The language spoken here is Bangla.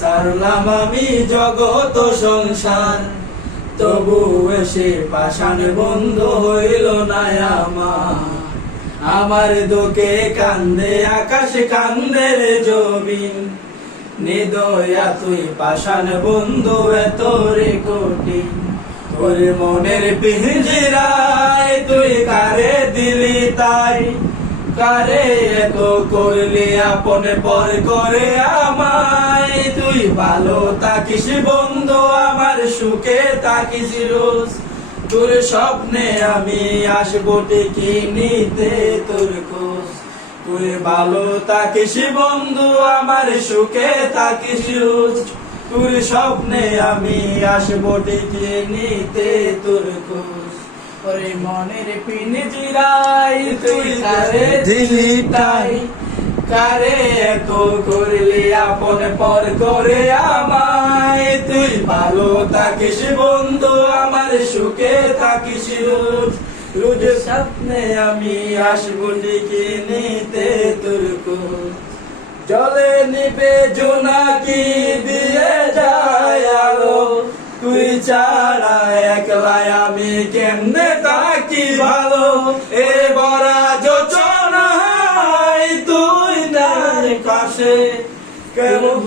সারলাম আমি জগত সংসার, তবু এসে পাষাণ বন্ধু হইল না আমার দুঃখে কান্দে আকাশ কান্দে রে জমিন, নিদয়া তুই পাষাণ বন্ধু এত রে কঠিন। তোর মনের পিঞ্জিরায় তুই কারে দিলি তাই, কারে এত করলি আপন পর করে আমায়। তুই ভালো থাকিস বন্ধু আমার সুখে থাকিস রোজ, তোর স্বপ্নে আমি আসবো ঠিকই নিতে তোর খোঁজ। তুই ভালো থাকিস বন্ধু আমার সুখে থাকিস রোজ, তোর স্বপ্নে আমি আসবো ঠিকই নিতে তোর খোঁজ। ওরে মনের পিঞ্জিরায় তুই কারে দিলি তাই, কারে এত করলি আপন পর করে আমায়। তুই ভালো থাকিস বন্ধু আমার সুখে থাকিস রোজ, রোজ স্বপ্নে আমি আসবো ঠিকই নিতে তোর খোঁজ। জলে নিবে জোনাকি দিয়ে যায় আলো, তুই ছাড়া একলা আমি কেমনে থাকি ভালো। এ বড়া যোচনায় তুই নাই পাশে, কেমন